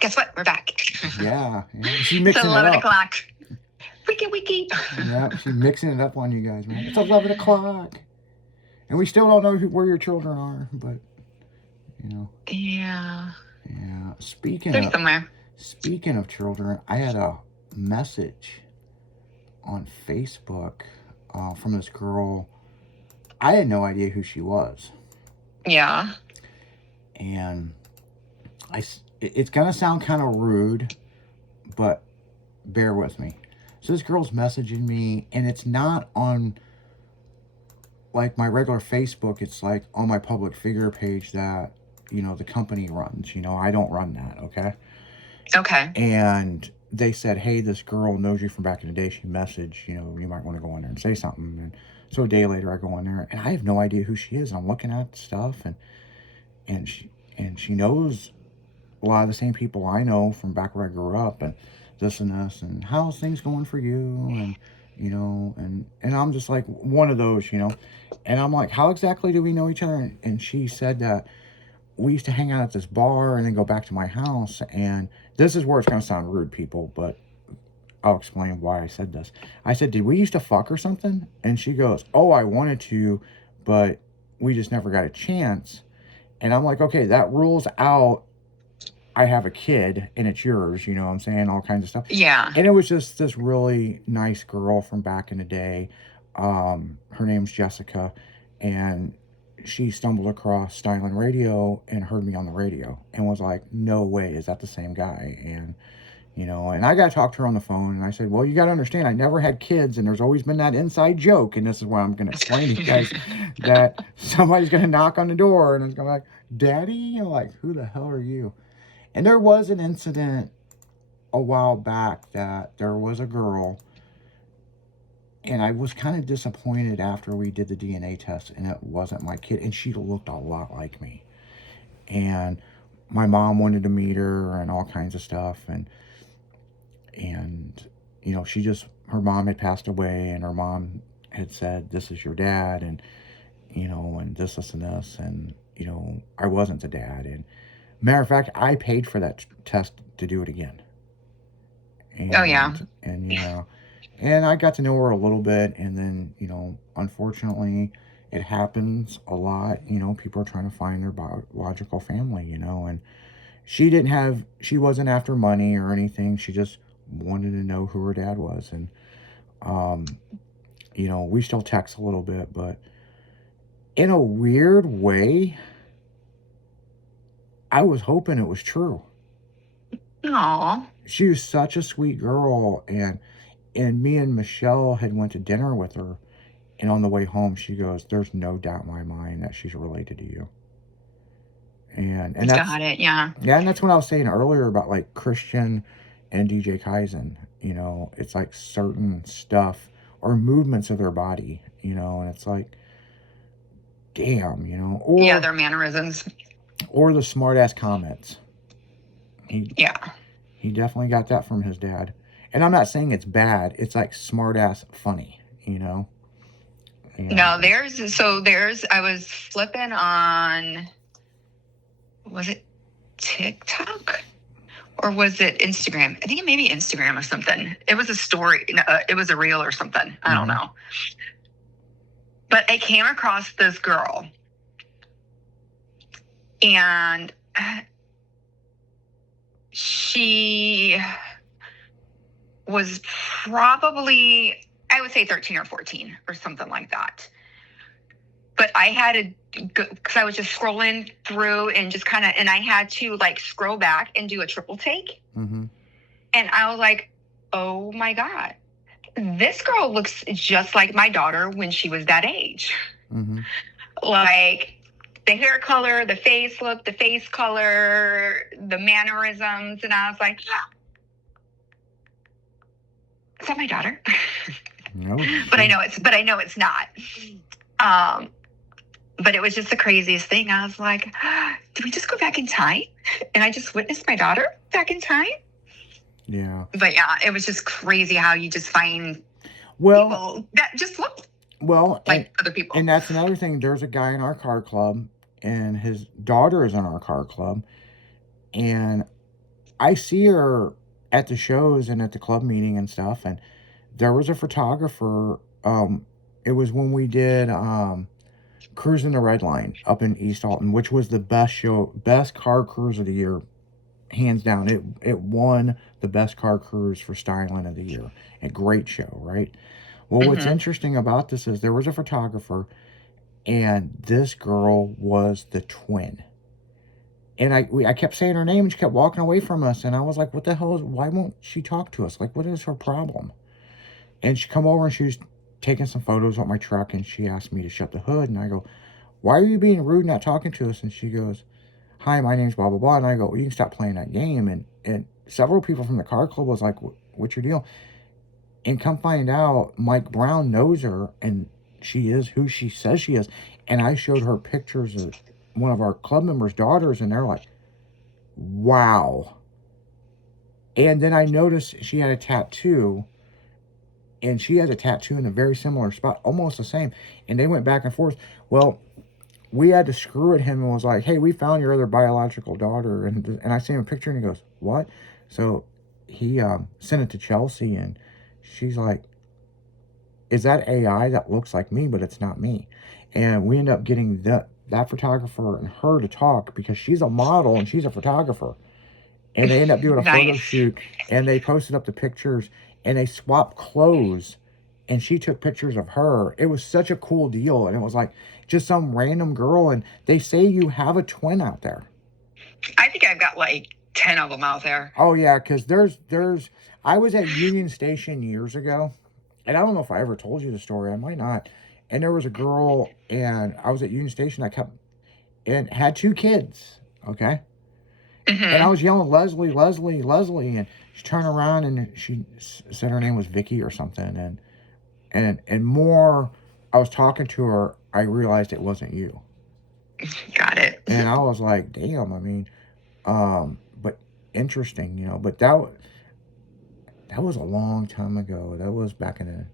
guess what? We're back. Yeah. She's It's mixing it 11 up. o'clock. Wiki. Yeah, she's mixing it up on you guys, man. It's 11 o'clock. And we still don't know where your children are, but, you know. Yeah. Yeah. They're somewhere. Speaking of children, I had a message on Facebook from this girl. I had no idea who she was. Yeah. And it's going to sound kind of rude, but bear with me. So this girl's messaging me, and it's not on like my regular Facebook. It's like on my public figure page that, the company runs. I don't run that, okay? Okay. And they said, hey, this girl knows you from back in the day. She messaged, you might want to go in there and say something. And so a day later I go in there, and I have no idea who she is. And I'm looking at stuff, and she knows a lot of the same people I know from back where I grew up, and this and this, and how's things going for you, and and I'm just like one of those, and I'm like, how exactly do we know each other? And she said that we used to hang out at this bar and then go back to my house, and this is where it's going to sound rude, people, but I'll explain why I said this. I said, did we used to fuck or something? And she goes, oh, I wanted to, but we just never got a chance. And I'm like, okay, that rules out I have a kid and it's yours, you know what I'm saying? All kinds of stuff. Yeah. And it was just this really nice girl from back in the day. Her name's Jessica, and she stumbled across Styling Radio and heard me on the radio and was like, no way, is that the same guy? And and I got to talk to her on the phone, and I said, well, you got to understand, I never had kids, and there's always been that inside joke, and this is what I'm going to explain to you guys, that somebody's going to knock on the door, and it's going to be like, Daddy? You're like, who the hell are you? And there was an incident a while back that there was a girl, and I was kind of disappointed after we did the DNA test, and it wasn't my kid, and she looked a lot like me. And my mom wanted to meet her and all kinds of stuff, and she just, her mom had passed away, and her mom had said, this is your dad, and and this and this, and I wasn't the dad. And matter of fact, I paid for that test to do it again. And, oh yeah. And and I got to know her a little bit, and then unfortunately, it happens a lot. People are trying to find their biological family. And she wasn't after money or anything. She just wanted to know who her dad was, and we still text a little bit, but in a weird way, I was hoping it was true. Aww. She was such a sweet girl, and me and Michelle had went to dinner with her, and on the way home she goes, there's no doubt in my mind that she's related to you. And that's, got it, yeah. Yeah, and that's what I was saying earlier about like Christian and DJ Kaizen. It's like certain stuff or movements of their body, and it's like, damn, or yeah, their mannerisms, or the smart ass comments. He definitely got that from his dad. And I'm not saying it's bad. It's like smart ass funny, And, no, I was flipping on, was it TikTok or was it Instagram? I think it may be Instagram or something. It was a story. It was a reel or something. I don't know. But I came across this girl, and she was probably, I would say 13 or 14 or something like that. But I had to go, because I was just scrolling through and just kind of, and I had to like scroll back and do a triple take. Mm-hmm. And I was like, oh my God, this girl looks just like my daughter when she was that age. Mm-hmm. Like the hair color, the face look, the face color, the mannerisms. And I was like, is that my daughter? No. But I know it's not. But it was just the craziest thing. I was like, did we just go back in time? And I just witnessed my daughter back in time? Yeah. But yeah, it was just crazy how you just find people that just look like other people. And that's another thing. There's a guy in our car club, and his daughter is in our car club. And I see her at the shows and at the club meeting and stuff. And there was a photographer. It was when we did Cruising the Red Line up in East Alton, which was the best car cruise of the year, hands down. It won the best car cruise for styling of the year. A great show, right? Well, what's Mm-hmm. interesting about this is there was a photographer, and this girl was the twin. And I kept saying her name, and she kept walking away from us. And I was like, what the hell why won't she talk to us? Like, what is her problem? And she come over and she was taking some photos of my truck, and she asked me to shut the hood. And I go, why are you being rude, not talking to us? And she goes, hi, my name's blah, blah, blah. And I go, well, you can stop playing that game. And several people from the car club was like, what's your deal? And come find out, Mike Brown knows her, and she is who she says she is. And I showed her pictures of one of our club members' daughters, and they're like, wow. And then I noticed she had a tattoo, and she has a tattoo in a very similar spot, almost the same. And they went back and forth. Well, we had to screw at him and was like, hey, we found your other biological daughter. And I sent him a picture, and he goes, what? So he sent it to Chelsea, and she's like, is that AI? That looks like me, but it's not me. And we end up getting that photographer and her to talk, because she's a model and she's a photographer. And they end up doing a photo Nice. shoot, and they posted up the pictures, and they swapped clothes, and she took pictures of her. It was such a cool deal. And it was like just some random girl. And they say you have a twin out there. I think I've got like 10 of them out there. Oh yeah, because I was at Union Station years ago, and I don't know if I ever told you the story. I might not. And there was a girl, and I was at Union Station. And had 2 kids. Okay. Mm-hmm. And I was yelling, Leslie, Leslie, Leslie, and she turned around and she said her name was Vicky or something. And more, I was talking to her, I realized it wasn't you. Got it. And I was like, damn. I mean, but interesting, But that was a long time ago. That was back in the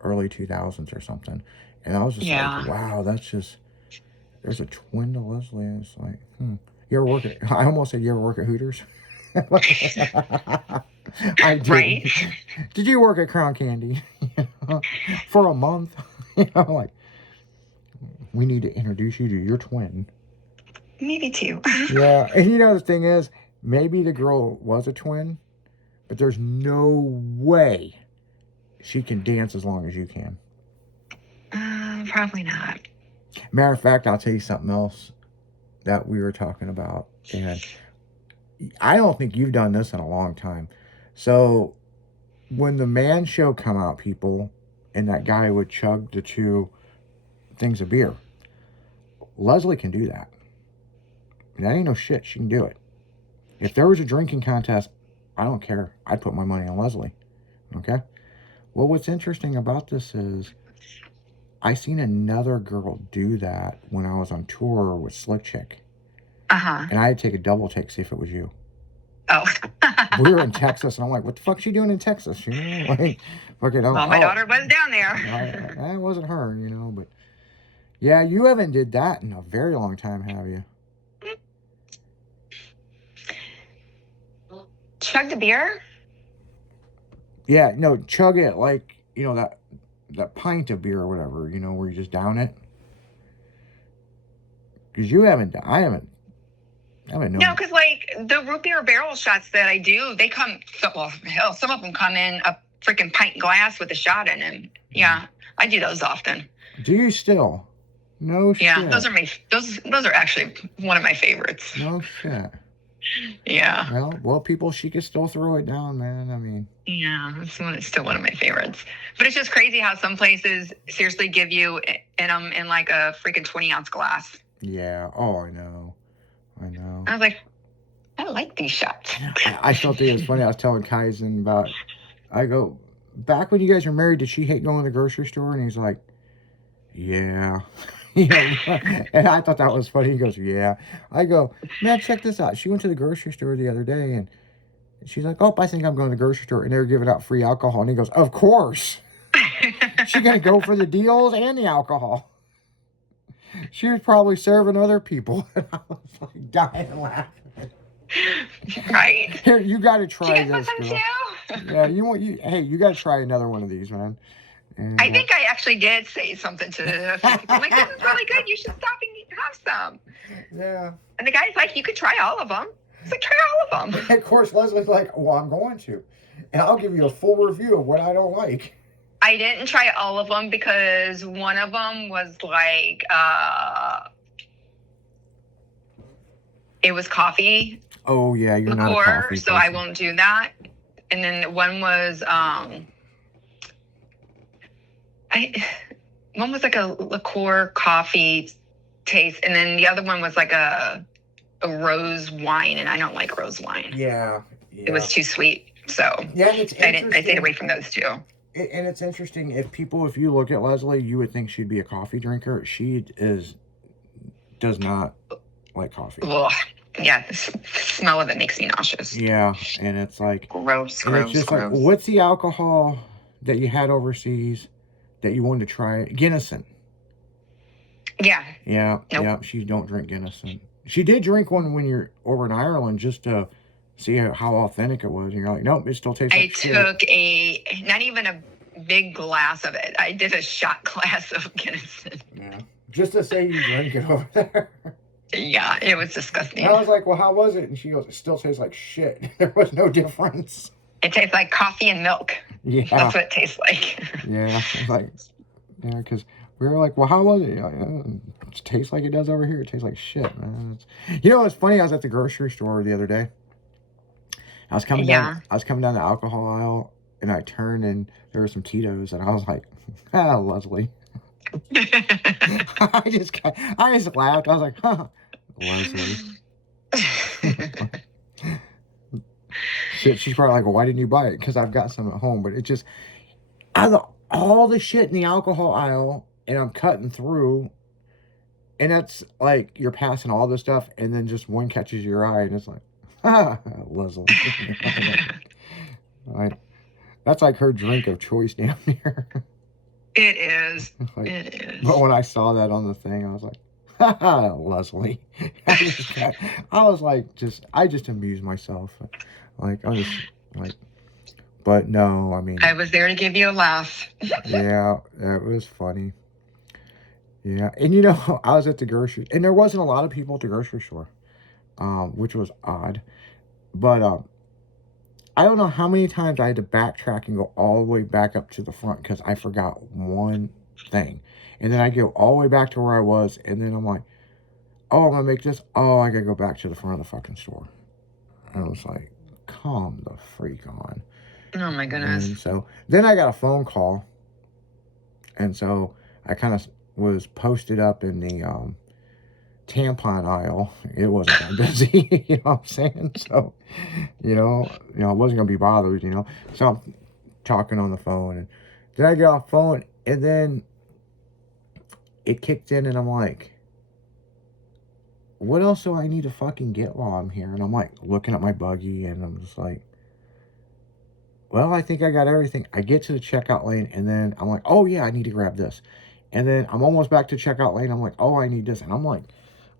early 2000s or something. And I was just like, wow, there's a twin to Leslie. And it's like, You ever work at, I almost said, you ever work at Hooters? I did. Right. Did you work at Crown Candy for a month? Like, we need to introduce you to your twin. Maybe 2. Yeah. And the thing is, maybe the girl was a twin, but there's no way she can dance as long as you can. Probably not. Matter of fact, I'll tell you something else that we were talking about. And I don't think you've done this in a long time. So when the Man Show come out, people, and that guy would chug the 2 things of beer, Leslie can do that. That ain't no shit. She can do it. If there was a drinking contest, I don't care. I'd put my money on Leslie. Okay? Well, what's interesting about this is I seen another girl do that when I was on tour with Slick Chick. Uh-huh. And I had to take a double take, see if it was you. Oh. We were in Texas, and I'm like, what the fuck's she doing in Texas? Like, fucking, well, my daughter was down there. It wasn't her, but yeah, you haven't did that in a very long time, have you? Chug the beer? Yeah, no, chug it like, that pint of beer or whatever, where you just down it. Because I haven't known. No, because like the root beer barrel shots that I do, they come, hell, some of them come in a freaking pint glass with a shot in them. Yeah, I do those often. Do you still? No shit. Yeah, those are actually one of my favorites. No shit. Yeah. Well, people, she could still throw it down, man. I mean. Yeah, it's still one of my favorites. But it's just crazy how some places seriously give you in like a freaking 20-ounce glass. Yeah. Oh, I know. I was like, I like these shots. I still think it's funny. I was telling Kaizen about, I go, back when you guys were married, did she hate going to the grocery store? And he's like, yeah. And I thought that was funny. He goes, yeah. I go, man, check this out. She went to the grocery store the other day, and she's like, oh, I think I'm going to the grocery store. And they were giving out free alcohol. And he goes, of course. She's going to go for the deals and the alcohol. She was probably serving other people. And I was like dying laughing. Right? Here, you got to You try guys want this, some girl. too? Yeah, hey, you got to try another one of these, man. And, I think I actually did say something to a few people. I'm like, this is really good. You should stop and have some. yeah. And the guy's like, you could try all of them. It's like, try all of them. And of course, Leslie's like, well, I'm going to. And I'll give you a full review of what I don't like. I didn't try all of them because one of them was like, it was coffee Oh, yeah, you're not a liqueur, coffee so I person. won't do that. And then one was, one was like a liqueur coffee taste, and then the other one was like a rose wine, and I don't like rose wine. Yeah. It was too sweet, so Yeah, and it's I stayed away from those two. And it's interesting, if you look at Leslie, you would think she'd be a coffee drinker. She does not like coffee. Ugh. Yeah, the smell of it makes me nauseous. Yeah, and it's like Gross. Like, what's the alcohol that you had overseas that you wanted to try? Guinness. Yeah. Yeah, Nope. yeah. She don't drink Guinness. She did drink one when you're over in Ireland just to see how authentic it was. And you're like, nope, it still tastes like shit. I took not even a big glass of it. I did a shot glass of Guinness. Yeah, just to say you drink it over there. Yeah, it was disgusting. And I was like, well, how was it? And she goes, it still tastes like shit. There was no difference. It tastes like coffee and milk. Yeah. That's what it tastes like. Yeah. Like, yeah, because we were like, well, how was it? It tastes like it does over here. It tastes like shit, man. You know, it's funny. I was at the grocery store the other day. I was coming down the alcohol aisle, and I turned, and there were some Tito's, and I was like, Leslie. I just laughed. I was like, Leslie. Shit, she's probably like, well, why didn't you buy it? Because I've got some at home. But it just, out of all the shit in the alcohol aisle, and I'm cutting through, and that's like, you're passing all this stuff, and then just one catches your eye, and it's like, Leslie. That's like her drink of choice down here. It is. Like, it is. But when I saw that on the thing, I was like, Leslie. I just amused myself. Like, I was like, but no, I mean. I was there to give you a laugh. Yeah, it was funny. Yeah, and you know, I was at the grocery, and there wasn't a lot of people at the grocery store, which was odd. But I don't know how many times I had to backtrack and go all the way back up to the front because I forgot one thing. And then I go all the way back to where I was, and then I'm like, oh, I'm going to make this. Oh, I got to go back to the front of the fucking store. And I was like, calm the freak on. Oh, my goodness. And so then I got a phone call. And so I kind of was posted up in the tampon aisle. It wasn't that busy, you know what I'm saying? So, you know, I wasn't gonna be bothered, you know. So I'm talking on the phone, and then I get off the phone, and then it kicked in, and I'm like, what else do I need to fucking get while I'm here? And I'm like looking at my buggy, and I'm just like, well, I think I got everything. I get to the checkout lane, and then I'm like, oh yeah, I need to grab this. And then I'm almost back to checkout lane. I'm like, oh, I need this. And I'm like,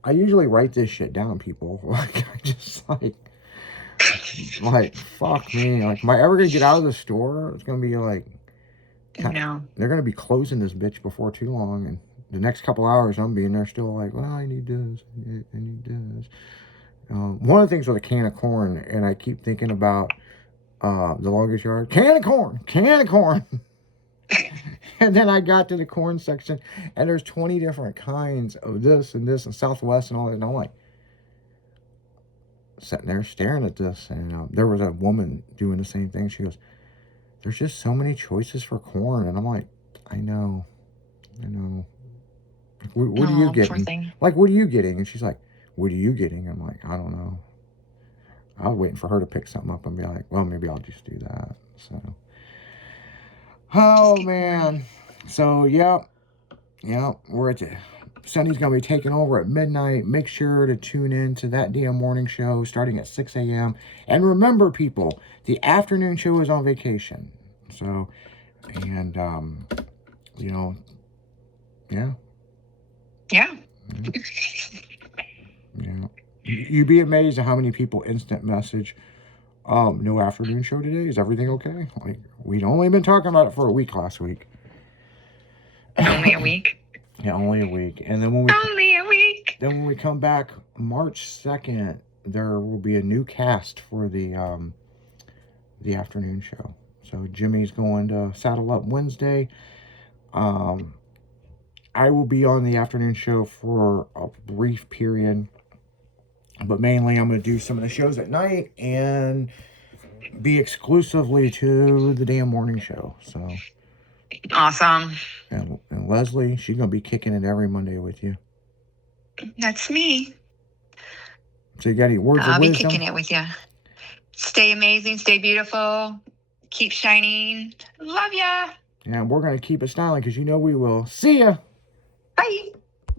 I usually write this shit down, people. Like, I just like, fuck me. Like, am I ever going to get out of the store? It's going to be like, No. They're going to be closing this bitch before too long. And the next couple hours, I'm being there still like, well, I need this. I need this. One of the things with a can of corn, and I keep thinking about The Longest Yard. Can of corn. And then I got to the corn section, and there's 20 different kinds of this and Southwest and all that. And I'm like, sitting there staring at this. And there was a woman doing the same thing. She goes, there's just so many choices for corn. And I'm like, I know. What are you getting? Like, what are you getting? And she's like, what are you getting? I'm like, I don't know. I was waiting for her to pick something up and be like, well, maybe I'll just do that. So. Oh, man. So, yeah, we're at Sunny's going to be taking over at midnight. Make sure to tune in to that damn morning show starting at 6 a.m. And remember, people, the afternoon show is on vacation. So, and, you know, yeah. Yeah. Yeah. You'd be amazed at how many people instant message, no afternoon show today. Is everything okay? Like, we'd only been talking about it for a week last week. Only a week. Yeah, only a week. And then when we come back March 2nd, there will be a new cast for the afternoon show. So Jimmy's going to Saddle Up Wednesday. I will be on the afternoon show for a brief period, but mainly I'm going to do some of the shows at night and be exclusively to the damn morning show. So awesome. And Leslie, she's going to be kicking it every Monday with you. That's me. So you got any words of wisdom? I'll be kicking it with you. Stay amazing. Stay beautiful. Keep shining. Love ya. And we're going to keep it styling because you know we will. See ya. Bye.